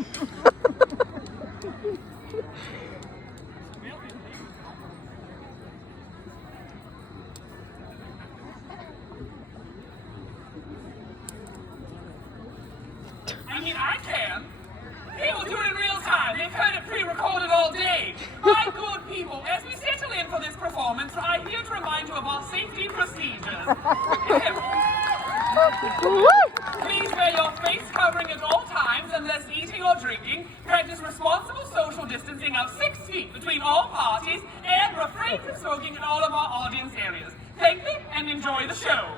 I mean, I can. People do it in real time. They've heard it pre-recorded all day. My good people, as we settle in for this performance, I'm here to remind you of our safety procedures. Please wear your face covering at all times unless eating or drinking. Practice responsible social distancing of 6 feet between all parties and refrain from smoking in all of our audience areas. Thank you and enjoy the show.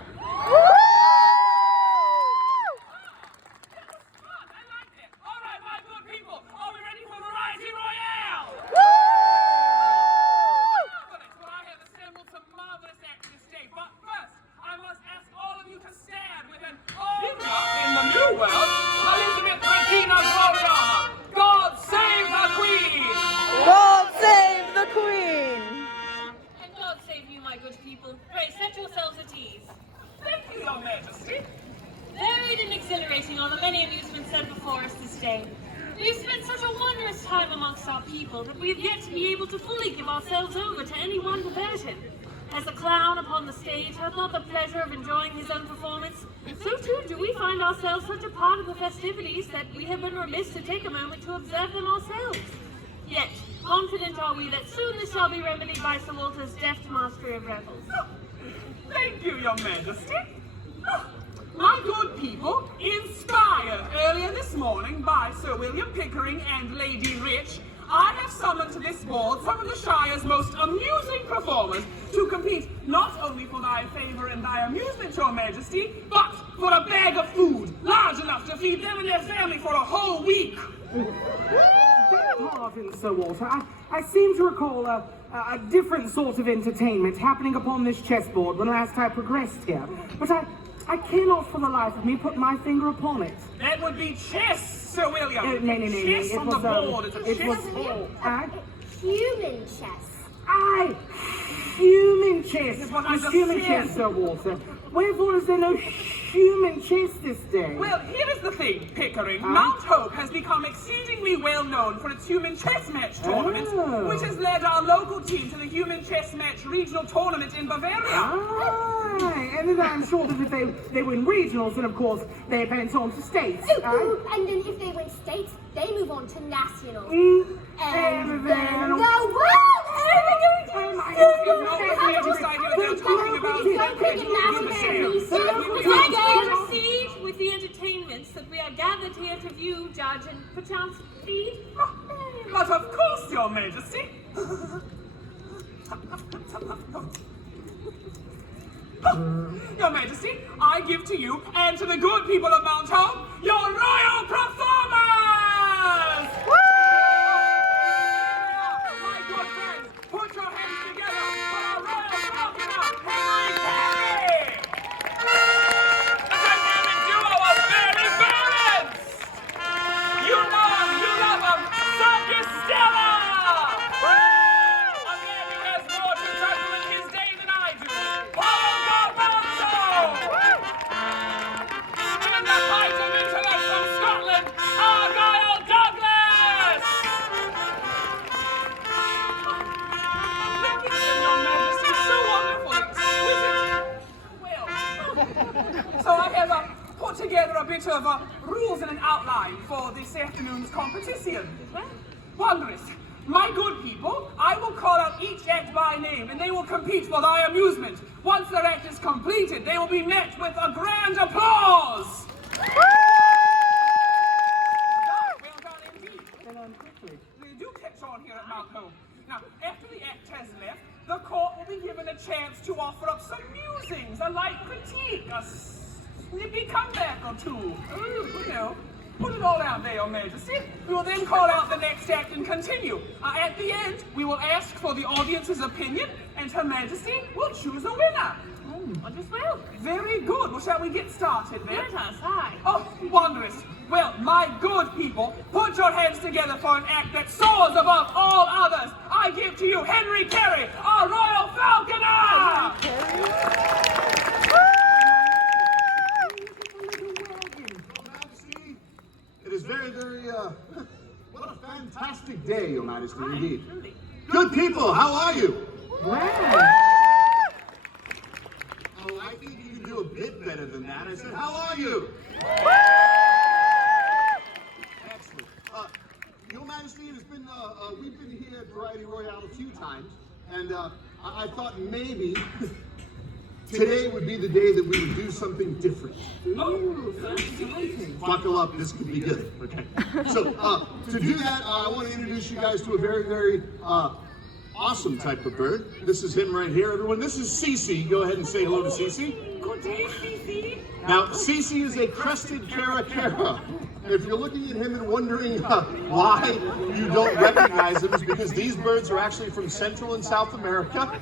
On the many amusements set before us this day. We've spent such a wondrous time amongst our people that we have yet to be able to fully give ourselves over to any one diversion. As the clown upon the stage hath not the pleasure of enjoying his own performance, so too do we find ourselves such a part of the festivities that we have been remiss to take a moment to observe them ourselves. Yet, confident are we that soon this shall be remedied by Sir Walter's deft mastery of revels. Thank you, Your Majesty. My good people, inspired earlier this morning by Sir William Pickering and Lady Rich, I have summoned to this board some of the Shire's most amusing performers to compete not only for thy favour and thy amusement, Your Majesty, but for a bag of food large enough to feed them and their family for a whole week. Pardon, Sir Walter. I seem to recall a different sort of entertainment happening upon this chessboard when last I progressed here. But I cannot for the life of me put my finger upon it. That would be chess, Sir William. No. Chess on the board. It's a chess board. Human chess. Aye, human chess. It's human chess, Sir Walter. Wherefore is there no human chess this day? Well, here is the thing, Pickering. Mount Hope has become exceedingly well known for its human chess match tournament, which has led our local team to the human chess match regional tournament in Bavaria. Aye, and then I'm sure that if they win regionals, then of course they advance on to states. And then if they win states, they move on to nationals. And then the world! Proceed with the entertainments that we are gathered here to view, judge, and perchance feed. But of course, Your Majesty. Your Majesty, I give to you and to the good people of Mount Hope your royal performance! My good friends, put your hands together for our royal falconer, Ren Faire! A dynamic duo of very balanced! You know him, you love him, Circus Stella! A man who has more to juggle in his day than I do, and the height of intellect from Scotland, Argyle Douglas! Look at him, Your Majesty, so wonderful, exquisite. Well, so I have put together a bit of rules and an outline for this afternoon's competition. Wondrous. My good people, I will call out each act by name, and they will compete for thy amusement. Once their act is completed, they will be met with a grand applause. Well done indeed. They do catch on here at Mount Hope. Now, after the act has left, the court will be given a chance to offer up some musings, a light critique, a snippy comeback or two. You know. Put it all out there, Your Majesty. We will then call out the next act and continue. At the end, we will ask for the audience's opinion, and Her Majesty will choose a winner. Wondrous well. Very good. Well, shall we get started then? Let us, aye. Oh, wondrous. Well, my good people, put your hands together for an act that soars above all others. I give to you Henry Carey, our royal falconer! It is very, very great day, Your Majesty, indeed. Truly. Good people, how are you? Ren! Oh, I think you can do a bit better than that. I said, how are you? Excellent. Your Majesty, it has been, we've been here at Variety Royale a few times, and I thought maybe today would be the day that we would do something different. Ooh, so exciting. Buckle up, this could be good. Okay. So, to do that, I want to introduce you guys to a very, very awesome type of bird. This is him right here, everyone. This is Cece. Go ahead and say hello to Cece. Good day, Cece. Now, Cece is a crested caracara. If you're looking at him and wondering why you don't recognize him, it's because these birds are actually from Central and South America.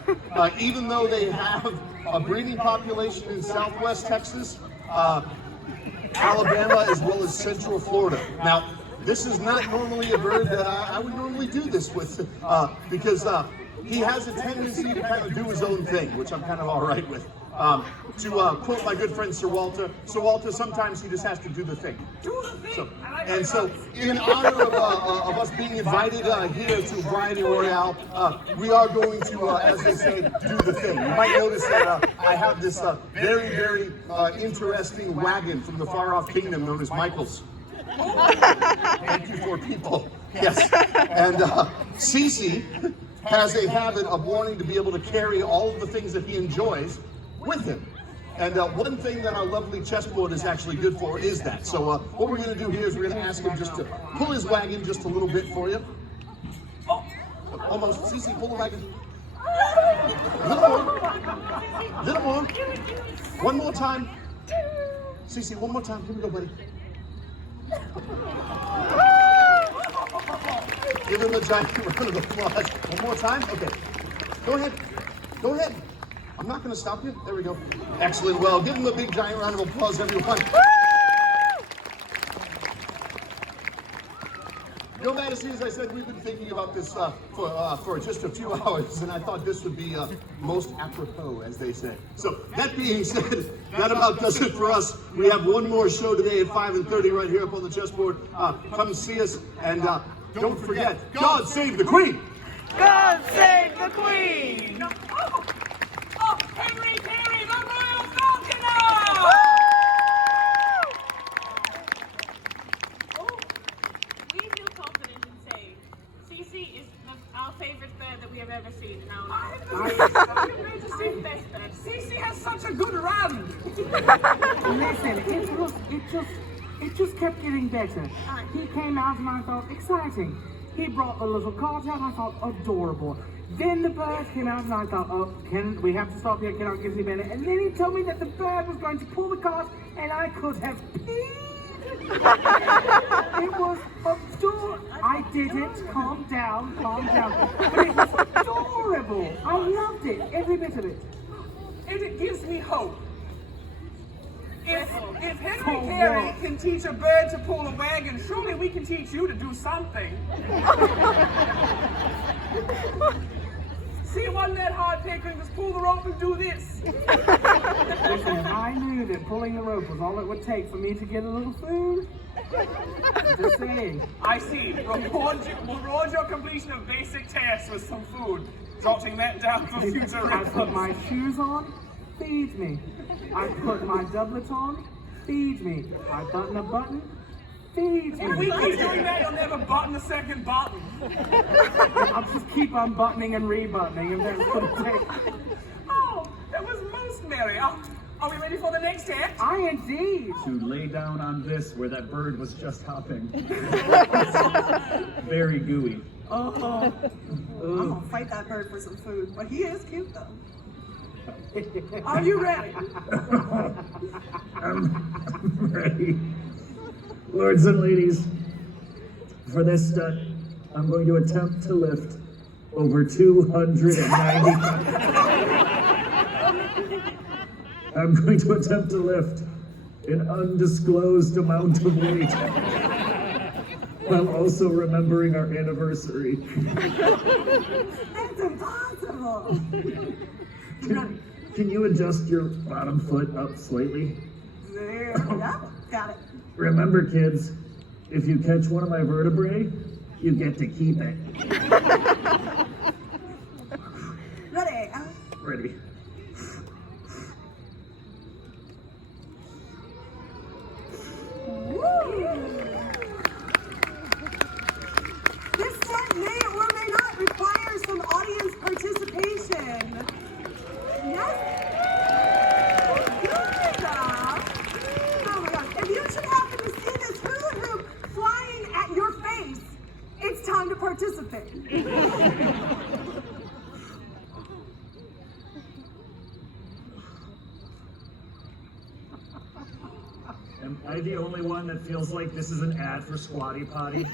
Even though they have a breeding population in Southwest Texas, Alabama, as well as Central Florida. Now, this is not normally a bird that I would normally do this with, because he has a tendency to kind of do his own thing, which I'm kind of all right with. To quote my good friend Sir Walter, sometimes he just has to do the thing. Do the thing. So, in honor of us being invited here to Variety Royale, we are going to, as they say, do the thing. You might notice that I have this very, very interesting wagon from the far-off kingdom known as Michael's. Thank you for people. Yes. And Cece has a habit of wanting to be able to carry all of the things that he enjoys with him. And one thing that our lovely chessboard is actually good for is that. So what we're going to do here is we're going to ask him just to pull his wagon just a little bit for you. Oh, almost. Cece, pull the wagon. A little more. A little more. One more time. Cece, one more time. Here we go, buddy. Give him a giant round of applause. One more time? Okay. Go ahead. Go ahead. I'm not going to stop you. There we go. Excellent. Well, give him a big giant round of applause, everyone. Your Majesty, as I said, we've been thinking about this for just a few hours, and I thought this would be most apropos, as they say. So, that being said, that about does it for us. We have one more show today at 5:30 right here up on the chessboard. Come see us, and don't forget, God save the Queen! God save the Queen! Oh, Henry Perry, the Royal Falconer! We feel confident in saying Cece is our favorite bird that we have ever seen in our lives. Your Majesty, Best bird. Cece has such a good run. Listen, it just kept getting better. He came out and I thought, exciting. He brought the little cart out and I thought, adorable. Then the bird came out and I thought, oh, we have to stop here, cannot give him a minute. And then he told me that the bird was going to pull the cart and I could have peed. It was adorable. I did it, calm down. But it was adorable. I loved it, every bit of it. And it gives me hope. If Henry Perry can teach a bird to pull a wagon, surely we can teach you to do something. See, it wasn't that hard, Pickering. Just pull the rope and do this. Listen, if I knew that pulling the rope was all it would take for me to get a little food, just saying. I see. Reward your completion of basic tasks with some food. Jotting that down for future I put reference. my shoes on, feed me. I put my doublet on, feed me. I button a button, feed me. If we keep doing that, you'll never button the second button. I'll just keep unbuttoning and rebuttoning if that's what it takes. Oh, that was most merry. Are we ready for the next act? I indeed. To lay down on this where that bird was just hopping. Very gooey. I'm gonna fight that bird for some food, but he is cute though. Are you ready? I'm ready. Lords and ladies, for this stunt, I'm going to attempt to lift over 290. I'm going to attempt to lift an undisclosed amount of weight while also remembering our anniversary. That's impossible. Can you adjust your bottom foot up slightly? There, yep, got it. Remember, kids, if you catch one of my vertebrae, you get to keep it. Ready? Ready. This set may or may not require some audience participation. Yes? Good. Oh my gosh. If you should happen to see this hula hoop flying at your face, it's time to participate. Am I the only one that feels like this is an ad for Squatty Potty?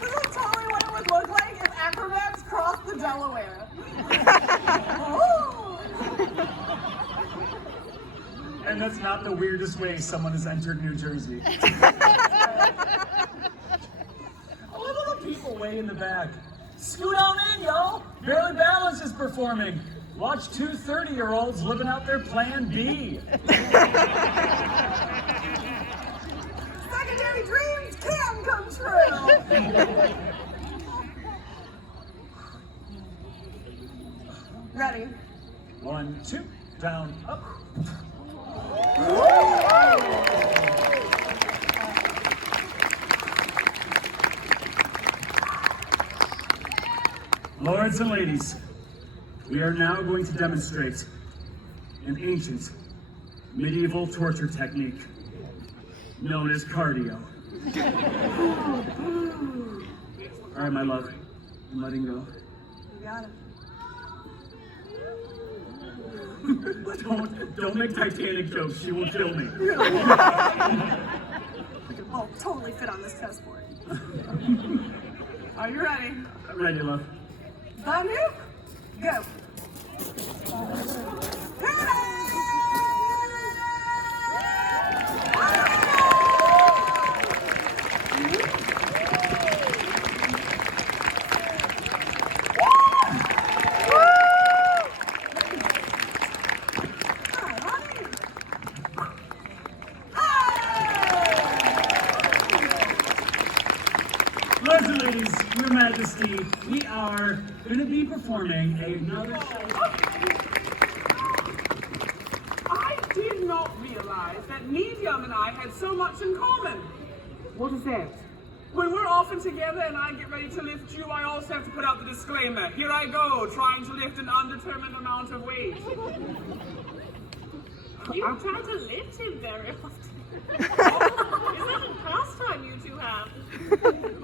This is totally what it would look like if acrobats crossed the Delaware. Oh. And that's not the weirdest way someone has entered New Jersey. Look at the people way in the back. Scoot on in, y'all. Barely Balance is performing. Watch two 30-year-olds living out their plan B. Secondary dreams can come true. Ready? 1, 2, down, up. Lords and ladies, we are now going to demonstrate an ancient medieval torture technique known as cardio. All right, my love, I'm letting go. You got it. Don't make Titanic jokes. She will kill me. Oh, totally fit on this chessboard. Are you ready? I'm ready, love. Thunder, go. Lords and ladies, Your Majesty, we are going to be performing another show. I did not realize that Medium and I had so much in common. What is that? When we're often together and I get ready to lift you, I also have to put out the disclaimer. Here I go, trying to lift an undetermined amount of weight. You try to lift him very often. Is that a pastime you two have?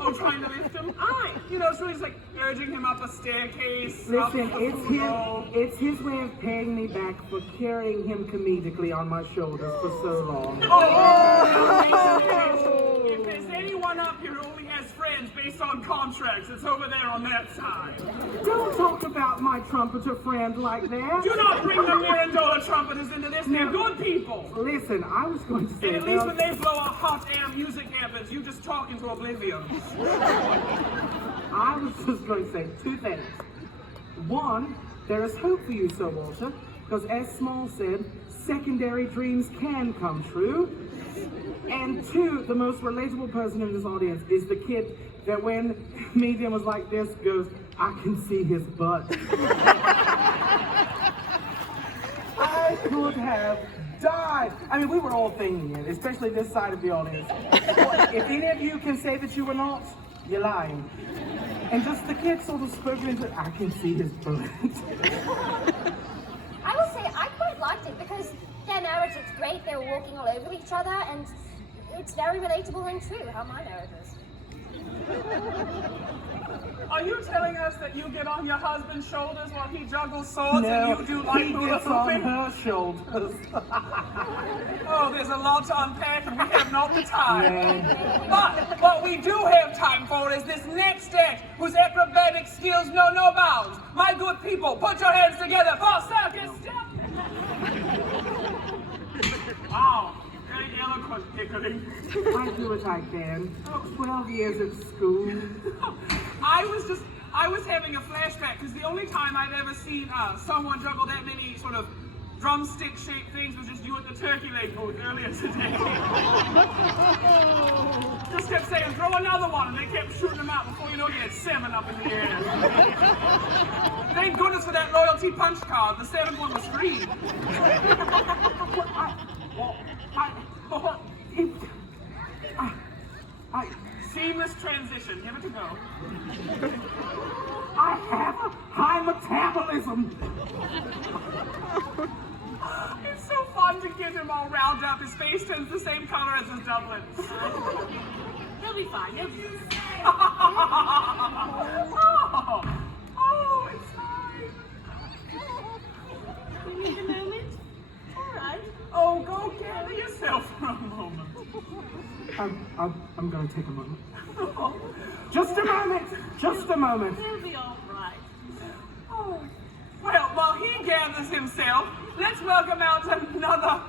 Oh, trying to lift him? Aye. You know, so he's like urging him up a staircase. up Listen, a row. it's his way of paying me back for carrying him comedically on my shoulders for so long. Oh, if there's anyone up here who only has friends based on contracts, it's over there on that side. Don't talk about my trumpeter friend like that. Do not bring the $1,000,000 trumpeters into this. They're good people. Listen, I was going to say And at least when they blow a hot air music happens, you just talk into oblivion. I was just going to say two things. One, there is hope for you, Sir Walter, because as Small said, secondary dreams can come true. And two, the most relatable person in this audience is the kid that when Medium was like this goes, I can see his butt. I could have died. I mean, we were all thinking it, especially this side of the audience. If any of you can say that you were not, you're lying. And just the kid sort of spoken into it, I can see his butt. I will say I quite liked it because their marriage is great. They were walking all over each other, and it's very relatable and true how my marriage is. Are you telling us that you get on your husband's shoulders while he juggles swords No, and you do like he hula gets on hooping? her shoulders. Oh, there's a lot to unpack and we have not the time. Yeah. But what we do have time for is this next act whose acrobatic skills know no bounds. My good people, put your hands together for circus step. Wow, very eloquent, Pickering. I do what I can. 12 years at school. I was having a flashback because the only time I've ever seen someone juggle that many sort of drumstick-shaped things was just you at the turkey leg booth earlier today. Just kept saying, throw another one, and they kept shooting them out. Before you know it, you had 7 up in the air. Thank goodness for that loyalty punch card. The 7th one was free. Seamless transition. Give it to go. I have a high metabolism. It's so fun to get him all riled up. His face turns the same color as his doublet. He'll be fine. He'll be fine. Oh, it's fine. You need a moment? All right. Oh, go gather yourself for a moment. I'm gonna take a moment. Just a moment. Just a moment. He'll be all right. Oh. Well, while he gathers himself, let's welcome out another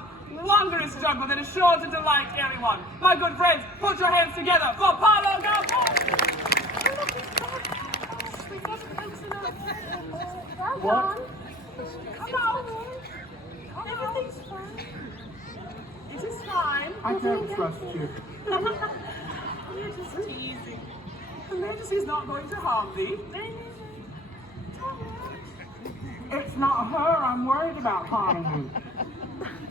wondrous juggler that is sure to delight everyone. My good friends, put your hands together for Paulo Galvão! What? Come on! Everything's fine. It is fine. I don't trust you. You're just teasing. Her Majesty's not going to harm thee. It's not her I'm worried about harming you.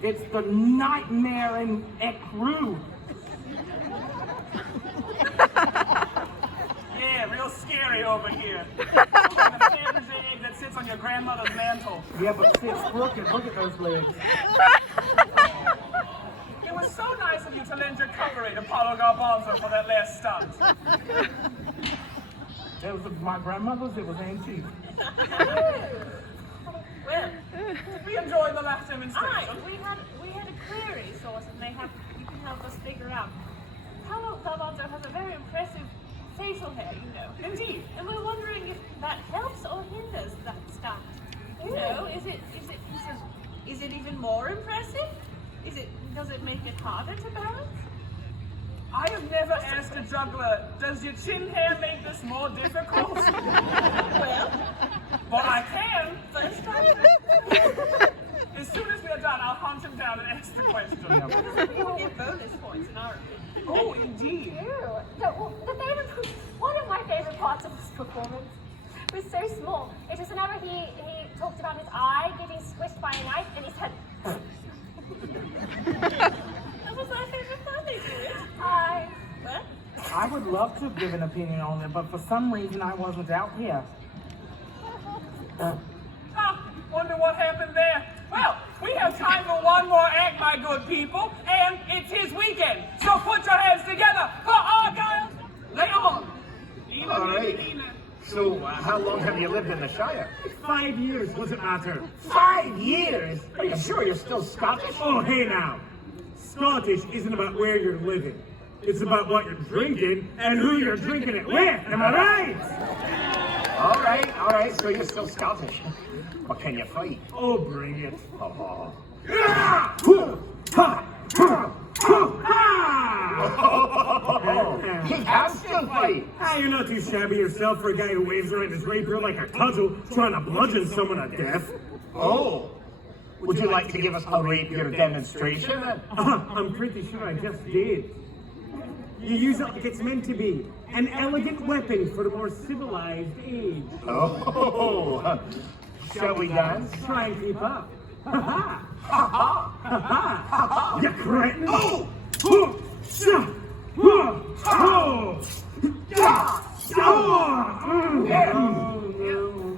It's the nightmare in Ecru. Yeah, real scary over here. Like the Fabergé egg that sits on your grandmother's mantle. Yeah, but sis, look at those legs. It was so nice of you to lend your cutlery to Paulo Garbanzo for that last stunt. It was my grandmother's, it was antique. Well, we enjoyed the last demonstration. We had a query, sort of, and you can help us figure out. Paulo Garbanzo has a very impressive facial hair, you know. Indeed. And we're wondering if that helps or hinders that stunt. You know, is it even more impressive? Does it make it harder to balance? I have never asked a juggler, does your chin hair make this more difficult? Well, I can. First time. As soon as we are done, I'll hunt him down and ask the question. You'll get bonus points in our opinion. Oh, indeed. One of my favorite parts of this performance was so small. It was whenever he talked about his eye getting squished by a knife and he said, That was my favorite part they did. What? I would love to give an opinion on it, but for some reason I wasn't out here. Wonder what happened there. Well, we have time for one more act, my good people, and it's his weekend. So put your hands together for Argyle Leon. All right. So, how long have you lived in the Shire? 5 years, what's it matter? 5 years? Are you sure you're still Scottish? Oh, hey now. Scottish isn't about where you're living. It's about what you're drinking and who you're drinking it with. Am I right? All right. So you're still Scottish. But can you fight? Oh, bring it. Oh. He can still fight. Ah, you're not too shabby yourself for a guy who waves around his rapier like a cudgel trying to bludgeon someone to death. Oh. Would you like to give us a rapier demonstration? I'm pretty sure I just did. You use it like it's meant to be. An elegant weapon for the more civilized age. Oh. Shall we dance? Try and keep up. Ha ha! You cretin! Oh!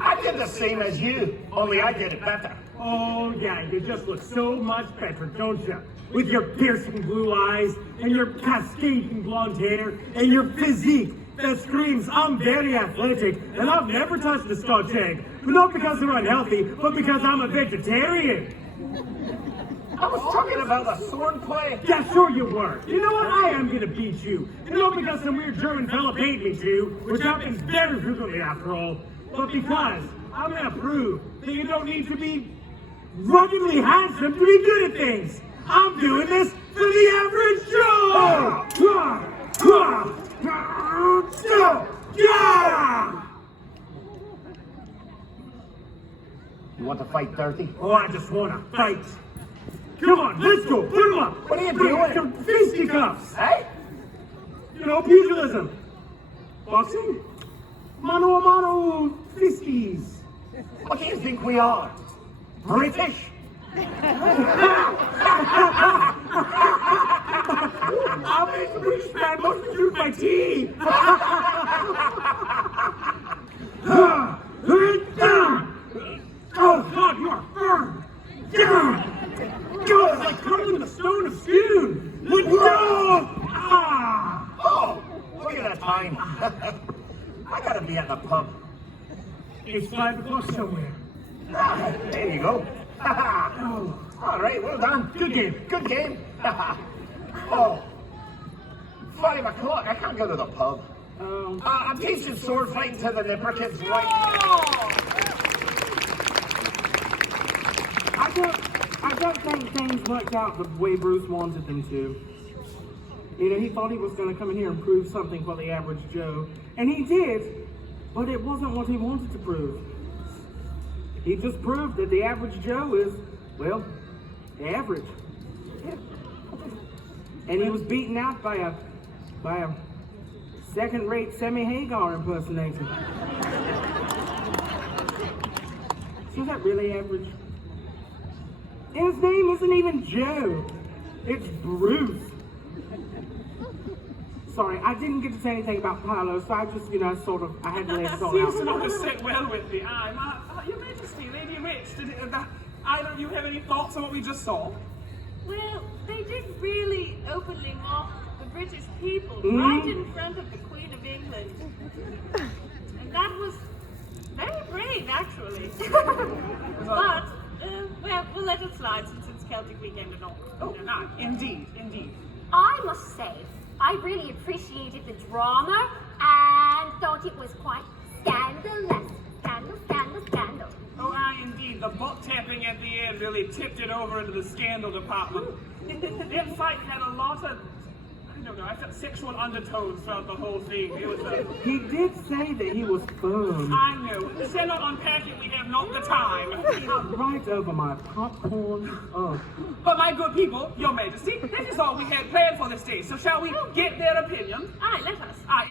I did the same as you, only I did it better. Oh yeah, you just look so much better, don't you? With your piercing blue eyes, and your cascading blonde hair, and your physique that screams, I'm very athletic, and I've never touched a Scotch egg. But not because they're unhealthy, but because I'm a vegetarian. I was talking about the sword play. Yeah, sure you were. You know what? I am gonna beat you. And not because some weird German fella paid me to, which happens very frequently after all, but because I'm gonna prove that you don't need to be ruggedly handsome to be good at things. I'm doing this for the average Joe! You want to fight, Dorothy? Oh, I just want to fight. Come on, let's go. Put him up. What are you doing? Some fisticuffs. Hey? You know, pugilism. Boxing. Mano a mano fisties. What do you think we are? British? I'll make the British man mostly use my teeth. Oh, God, you are firm. God, it's like crumbling the stone of stone. Let go! Ah! Oh, look at that time. I gotta be at the pub. It's 5 o'clock somewhere. Ah, there you go. Oh, all right, well done. Good game. Good game. Oh, 5 o'clock. I can't go to the pub. I'm teaching sword fighting to the nipper kids right. I don't think things worked out the way Bruce wanted them to. You know, he thought he was going to come in here and prove something for the average Joe. And he did, but it wasn't what he wanted to prove. He just proved that the average Joe is, well, average. And he was beaten out by a second-rate Sammy Hagar impersonator. So is that really average? And his name isn't even Joe. It's Bruce. Sorry, I didn't get to say anything about Paolo, so I just, I had to lay it all Seems out. not to sit well with the eye. Your Majesty, Lady Rich, did either of you have any thoughts on what we just saw? Well, they did really openly mock the British people Mm-hmm. right in front of the Queen of England. And that was very brave, actually. But, well, we'll let it slide since it's Celtic weekend and all. Oh, indeed, indeed. I must say, I really appreciated the drama and thought it was quite scandalous. Scandal. Oh, indeed. The butt tapping at the end really tipped it over into the scandal department. That fight had a lot of, I don't know, I felt sexual undertones throughout the whole thing. It was He did say that he was firm. I know. Shall not unpack it, we have not the time. Right over my popcorn. Oh. But my good people, Your Majesty, this is all we had planned for this day. So shall we get their opinion? Aye,